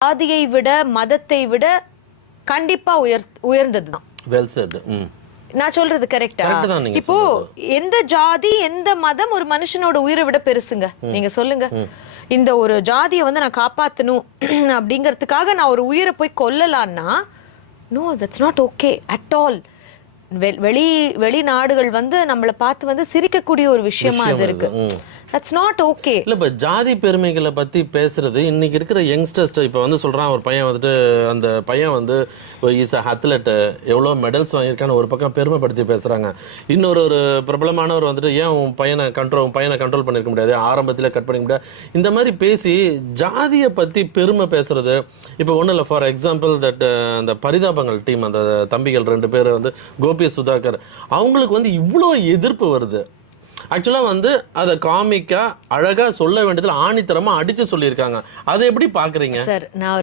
ஜாதியை விட மதத்தை விட கண்டிப்பா உயர் உயர்ந்ததுதான் வெல் செட் ம். நான் சொல்றது கரெக்டா இப்போ எந்த ஜாதி எந்த மதம் ஒரு மனுஷனோட உயிரை விட பெருசுங்க? நீங்க சொல்லுங்க. இந்த ஒரு ஜாதியை வந்து நான் காப்பாத்தணும் அப்படிங்கிறதுக்காக நான் ஒரு உயிரை போய் கொல்லலான்னா no that's not okay at all வெளி வெளிநாடுகள் வந்து நம்மளை பார்த்து வந்து சிரிக்கக்கூடிய ஒரு விஷயமா அது இருக்கு. தட்ஸ் நாட் ஓகே இல்ல இப்ப ஜாதி பெருமைகளை பத்தி பேசுறது இன்னைக்கு இருக்கிற யங்ஸ்டர்ஸ் இப்ப வந்து சொல்றான் ஒரு பையன் வந்துட்டு அந்த பையன் வந்து இஸ் அ அத்லெட்டு எவ்வளவு மெடல்ஸ் வாங்கியிருக்கான்னு ஒரு பக்கம் பெருமைப்படுத்தி பேசுறாங்க. இன்னொரு ஒரு பிரபலமானவர் வந்துட்டு ஏன் உன் பையனை கண்ட்ரோல் உன் பையனை கண்ட்ரோல் பண்ணிருக்க முடியாது? ஆரம்பத்தில் கட் பண்ணிக்க முடியாது. இந்த மாதிரி பேசி ஜாதியை பத்தி பெருமை பேசுறது இப்ப ஒன்றும் இல்ல. ஃபார் எக்ஸாம்பிள் தட் அந்த பரிதாபங்கள் டீம் அந்த தம்பிகள் ரெண்டு பேர் வந்து கோபி சுதாகர் அவங்களுக்கு வந்து இவ்வளோ எதிர்ப்பு வருது. ஆக்சுவலா வந்து அதை காமிக்கா அழகா சொல்ல வேண்டியதில் ஆணித்தரமாக அடிச்சு சொல்லியிருக்காங்க. அதை எப்படி பார்க்குறீங்க? சார் நான்